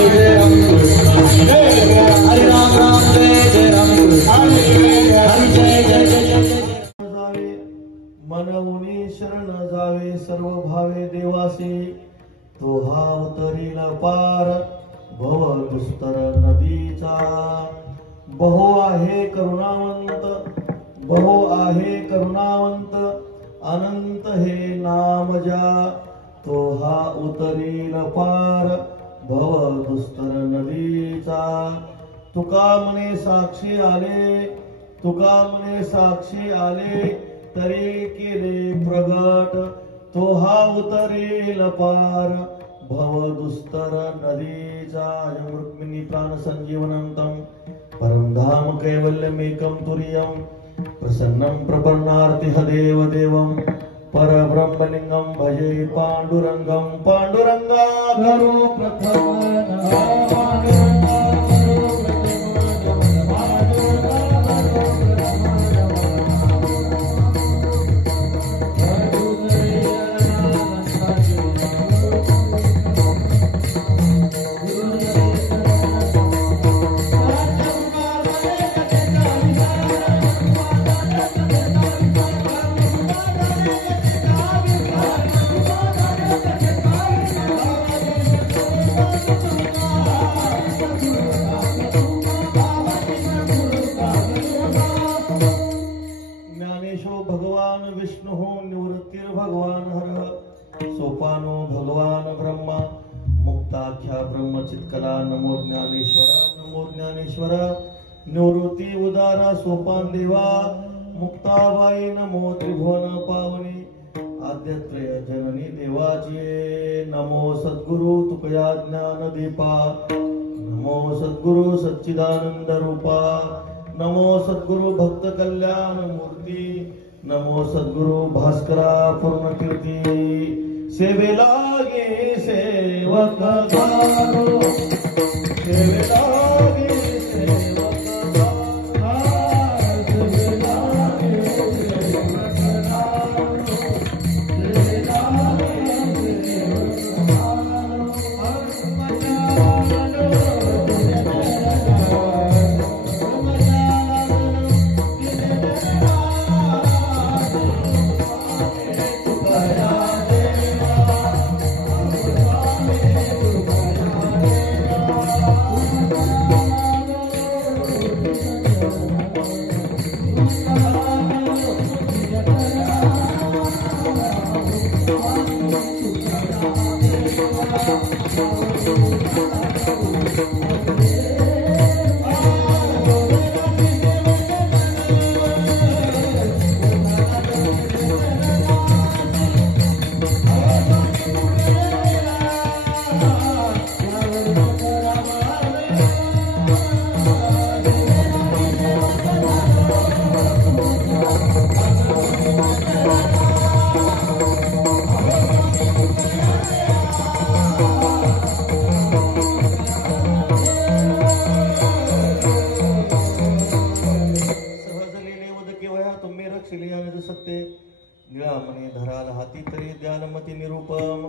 जय राम कृष्ण हरे राम राम जय जय राम कृष्ण हरे जय जय जय जावे मनवुनी शरण जावे सर्व भावे देवासी तो हा उतरील पार भव दुस्तर नदीचा बहु आहे करुणावंत अनंत हे नाम ज्या तो हा उतरील पार भव दुस्तर नदीचा तुका म्हणे साक्षी आले तरी केले प्रगट तो हा उतरील पार भव दुस्तर नदीचा रुक्मिणी प्राण संजीवनंतम परम धाम कैवल्यमेकं तुरीयं प्रसन्नं प्रपन्नार्ति हदेव देवं परब्रह्मलिंगं भजे पांडुरंगं पांडुरंगा करो प्रथम भगवान विष्णु निवृत्तिर भगवान हर सोपानो भगवान ब्रह्मा मुक्ताख्या ब्रह्मचित्कला नमो ज्ञानेश्वरा निवृत्ती उदारा सोपान देवा मुक्ताबाई नमो त्रिभुवन पावनी आद्यत्रय जननी देवाची नमो सद्गुरु तुकया ज्ञान दीपा नमो सद्गुरु सच्चिदानंद रूपा नमो सद्गुरु भक्त कल्याण मूर्ती नमो सद्गुरु भास्करा पूर्ण कीर्ती सेवेला गे सेवक दारो सेवेला गे सेवक निळामणी धराल हाती तरी ध्यानमती निरूपम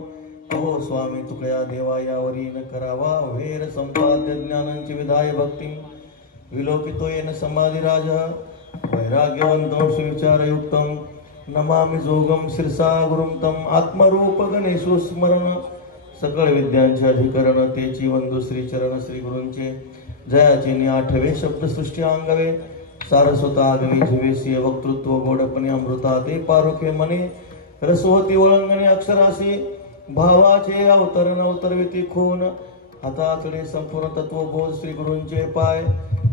अहो स्वामी तुकया देवा यावरी न करावा वेर संपाद्य ज्ञानांची विधाय भक्ती विलोकितो येन समाधी राज वैराग्यवंतो सुविचारयुक्तम नमामि जोगम शिरसा गुरुम तम आत्मरूप गणेशो स्मरण सकळ विद्यांचे अधिकरण तेची वंदू श्री चरण श्री गुरूंचे जयाचे 8वे शब्द सृष्टी अंगवे सारस्वत आगमी झिवेसी वक्तृत्व गोडपणे अमृता ते पारुखे मने रसवती वळंगणे अक्षरासी भावाचे अवतरण अवतरविती खून हाताकडे संपूर्ण तत्वबोध श्री गुरूंचे पाय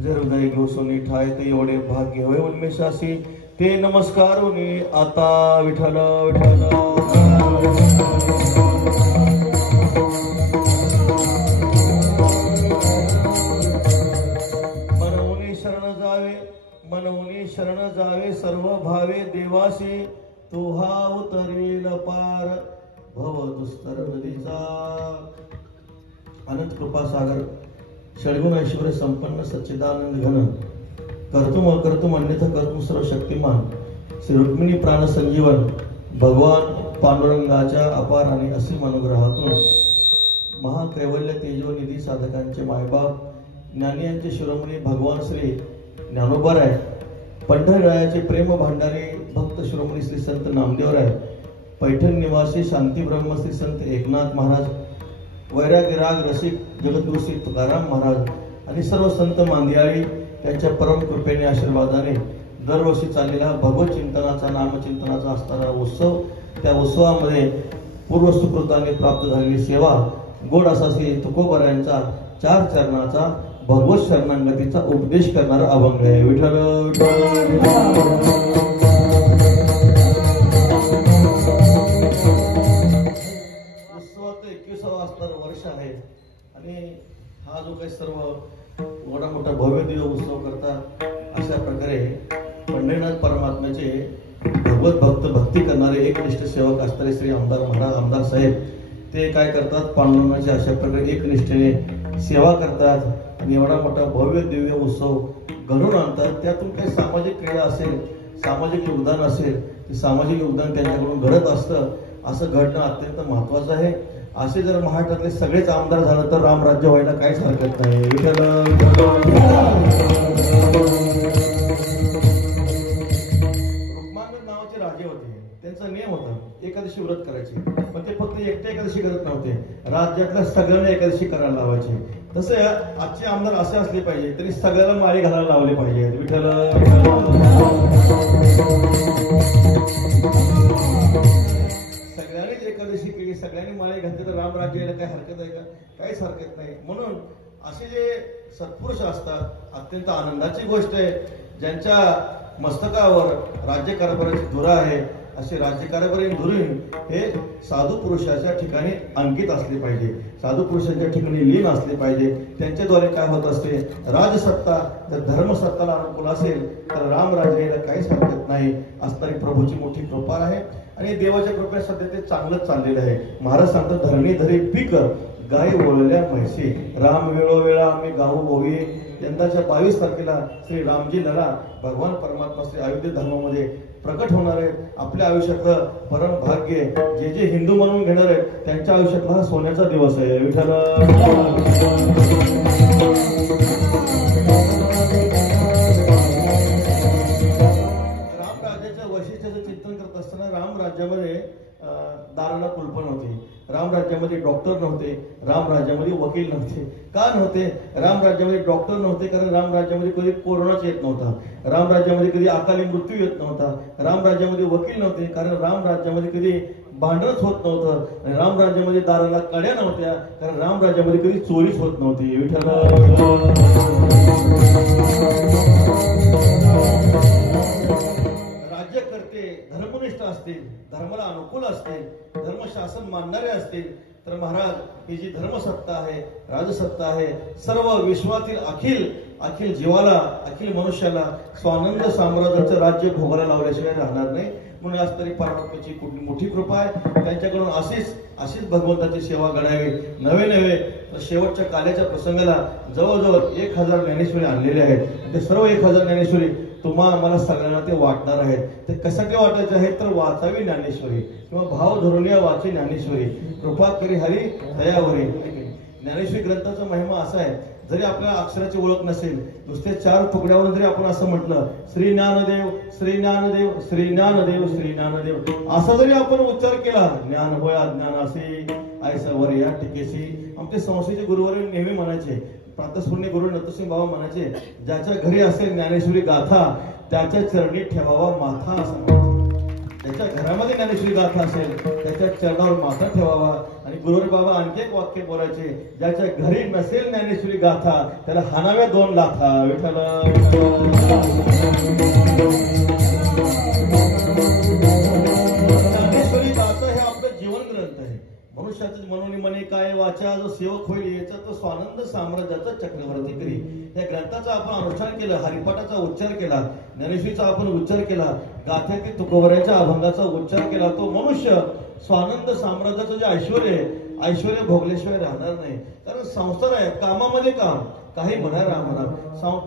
जे हृदय घेऊन ठाय ते एवढे भाग्य होय उन्मेषासी ते नमस्कारुनी आता विठ्ठल विठ्ठल मनवनी शरण जावे सर्व भावे देवासी तो हा उतरेल पार भव दुस्तर नदीचा अनंत कृपा सागर षडगुण ऐश्वर्य संपन्न सच्चिदानंद घन कर्तुम अन्यथा कर्तुम सर्व शक्तिमान श्री रुक्मिणी प्राण संजीवन भगवान पांडुरंगाच्या अपार आणि असीम अनुग्रहातून महाकैवल्य तेजोनिधी साधकांचे मायबाप ज्ञानियांचे शिरोमणी भगवान श्री ज्ञानोबाराय, पंढररायाचे प्रेम भांडारे भक्त शिरोमणी श्री संत नामदेवराय, पैठण निवासी शांती ब्रह्म श्री संत एकनाथ महाराज, वैराग्यराग रसिक जगद्गुरु श्री तुकाराम महाराज आणि सर्व संत मांदियाळी त्यांच्या परम कृपेने आशीर्वादाने दरवर्षी चाललेला भगवत चिंतनाचा नामचिंतनाचा असणारा उत्सव, त्या उत्सवामध्ये पूर्व सुकृताने प्राप्त झालेली सेवा गोड असा श्री तुकोबारायांचा 4 चरणाचा भगवत शरणागतीचा उपदेश करणारा अभंग आहे. विठ्ठल उत्सवाचं 21वा असणारं वर्ष आहे आणि हा जो काही सर्व मोठा मोठा भव्य दिव्य उत्सव करतात, अशा प्रकारे पंढरीनाथ परमात्म्याचे भगवत भक्त भक्ती करणारे एकनिष्ठ सेवक असणारे श्री आमदार महाराज आमदार साहेब ते काय करतात, पांडुरंगाची अशा प्रकारे एकनिष्ठेने सेवा करतात आणि एवढा मोठा भव्य दिव्य उत्सव घडून आणतात. त्यातून काही सामाजिक क्रिया असेल, सामाजिक योगदान असेल, ते सामाजिक योगदान त्यांच्याकडून घडत असतं. असं घडणं अत्यंत महत्वाचं आहे. असे जर महाराष्ट्रातले सगळेच आमदार झालं तर रामराज्य व्हायला काहीच हरकत नाही. विठ्ठल नावाचे राजे होते, त्यांचा नियम होता एकादशी व्रत करायचे, पण ते फक्त एकटे एकादशी करत नव्हते, राज्यातल्या सगळ्यांना एकादशी करायला लावायचे. तसे आजचे आमदार असे असले पाहिजे, तरी सगळ्याला माळी घालायला लावले पाहिजे. विठ्ठल सगळ्यांनीच एकादशी केली, सगळ्यांनी माळी घातली तर राम राज्य यायला काय हरकत आहे का? काहीच हरकत नाही. म्हणून असे जे सत्पुरुष असतात अत्यंत आनंदाची गोष्ट आहे. ज्यांच्या मस्तकावर राज्यकारभाराची धुरा आहे, असे राज्यकारभारी धुरी हे साधू पुरुषाच्या ठिकाणी अंकित असले पाहिजे, साधू पुरुषाच्या ठिकाणी लीन असले पाहिजे. त्यांच्याद्वारे काय होत असते, राजसत्ता जर धर्मसत्ताला अनुकूल असेल तर राम राज्य यायला काहीच हरकत नाही असणारी प्रभूची मोठी कृपा आहे. आणि देवाच्या कृपेने सध्या ते चांगलंच चाललेलं आहे. महाराज सांगतात, धरणी धरी पीक गाय बोलल्या म्हैसी, राम वेळोवेळा आम्ही गाऊ होई. यंदाच्या 22 तारखेला श्री रामजी लला भगवान परमात्मा श्री अयोध्ये धर्मामध्ये प्रकट होणार आहेत. आपल्या आयुष्यातलं परम भाग्य जे जे हिंदू म्हणून घेणार आहेत त्यांच्या आयुष्यातला हा सोन्याचा दिवस आहे. विठ्ठल राम राज्याच्या वैशिष्ट्याचं चिंतन करत असताना राम राज्यामध्ये दाराला कुलपण होते, राम राज्यामध्ये डॉक्टर नव्हते, राम राज्यामध्ये वकील नव्हते. का नव्हते? राम राज्यामध्ये डॉक्टर नव्हते कारण राम राज्यामध्ये कधी कोरोनाच येत नव्हता, राम राज्यामध्ये कधी अकाली मृत्यू येत नव्हता. राम राज्यामध्ये वकील नव्हते कारण राम राज्यामध्ये कधी भांडणच होत नव्हतं. राम राज्यामध्ये दाराला कड्या नव्हत्या कारण राम राज्यामध्ये कधी चोरीच होत नव्हती. विठ्ठल राज्यकर्ते धर्मनिष्ठ असतील, धर्माला अनुकूल असतील, धर्मशासन मानणारे असतील तर महाराज ही जी धर्मसत्ता आहे, राजसत्ता आहे, सर्व विश्वातील अखिल जीवाला, अखिल मनुष्याला स्वानंद साम्राज्याचं राज्य भोगायला लावल्याशिवाय राहणार नाही. म्हणून आज तरी परमात्म्याची कुठली मोठी कृपा आहे. त्यांच्याकडून अशीच भगवंताची सेवा घडावी. नवे तर शेवटच्या काल्याच्या प्रसंगाला जवळजवळ 1000 ज्ञानेश्वरी आणलेले आहेत. ते सर्व 1000 ज्ञानेश्वरी तुम्हा आम्हाला सगळ्यांना ते वाटणार आहेत. ते कशासाठी वाटायचे आहेत तर वाचावी ज्ञानेश्वरी किंवा भाव धरून या वाची ज्ञानेश्वरी, कृपा करी हरी दयावरी. ज्ञानेश्वरी ग्रंथाचा महिमा असा आहे, जरी आपल्याला अक्षराची ओळख नसेल, नुसते 4 तुकड्यावरून जरी आपण असं म्हटलं श्री ज्ञानदेव श्री ज्ञानदेव श्री ज्ञानदेव श्री ज्ञानदेव असा जरी आपण उच्चार केला, ज्ञान होय अज्ञानासी ऐसवर या टिकेसी. आमचे संस्थेचे गुरुवर नेहमी म्हणायचे, प्रातस्फूर्णी गुरु नतसिंह बाबा म्हणायचे, ज्याच्या घरी असेल ज्ञानेश्वरी गाथा त्याच्या चरणी ठेवावा माथा. असं त्याच्या घरामध्ये ज्ञानेश्वरी गाथा असेल त्याच्या चरणावर माथा ठेवावा. आणि गुरुवर बाबा आणखी एक वाक्य बोलायचे, ज्याच्या घरी नसेल ज्ञानेश्वरी गाथा त्याला हाणाव्या 2 लाथा. विठ्ठल ज्ञानेश्वरी गाथा हे आपलं जीवन ग्रंथ आहे. मनुष्याचं मनोनी मने काय वाचा जो सेवक होईल याचा तो स्वानंद साम्राज्याचा चक्रवर्ती करी. या ग्रंथाचा आपण अनुष्ठान केलं, हरिपाठाचा उच्चार केला, ज्ञानेश्वरीचा आपण उच्चार केला, गाथ्यातील तुकोबाराच्या अभंगाचा उच्चार केला, तो मनुष्य स्वानंद साम्राज्याचं जे ऐश्वर्य भोगल्याशिवाय राहणार नाही. कारण संसार आहे, कामामध्ये काम, काही म्हणा राम म्हणा,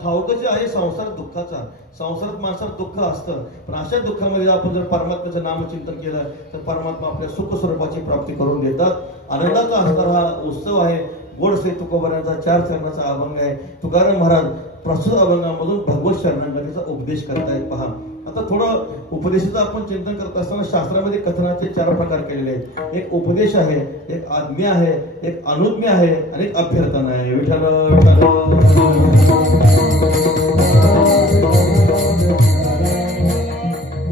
ठाऊक जे आहे संसार दुःखाचा, संसारात माणसाला दुःख असतं, पण अशा दुःखामध्ये आपण जर परमात्म्याचं नामचिंतन केलं तर परमात्मा आपल्या सुख स्वरूपाची प्राप्ती करून देतात. आनंदाचा असणारा हा उत्सव आहे. गोडसे तुकोबारांचा 4 चरणाचा अभंग आहे. तुकाराम महाराज प्रस्तुत अभंगामधून भगवत शरणागतीचा उपदेश करतायत. पहा, आता थोडं उपदेशाचं आपण चिंतन करत असताना शास्त्रामध्ये कथनाचे 4 प्रकार केलेले आहेत. एक उपदेश आहे, एक आज्ञा आहे, एक अनुज्ञा आहे आणि एक अभ्यर्थना आहे. विठ्ठल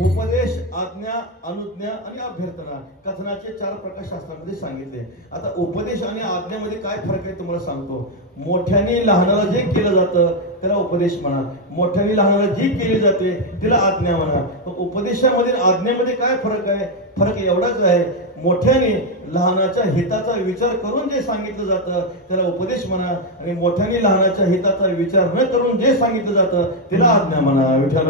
उपदेश, आज्ञा, अनुज्ञा आणि अभ्यर्थना, कथनाचे 4 प्रकार शास्त्रामध्ये सांगितले. आता उपदेश आणि आज्ञामध्ये काय फरक आहे तुम्हाला सांगतो. मोठ्याने लहानाला जे केलं जातं त्याला उपदेश म्हणा, मोठ्याने लहानाला जी केली जाते तिला आज्ञा म्हणा. उपदेशामध्ये आज्ञेमध्ये काय फरक आहे? फरक एवढाच आहे, मोठ्याने लहानाच्या हिताचा विचार करून जे सांगितलं जातं त्याला उपदेश म्हणा, आणि मोठ्याने लहानाच्या हिताचा विचार न करून जे सांगितलं जातं त्याला आज्ञा म्हणा. विठ्ठल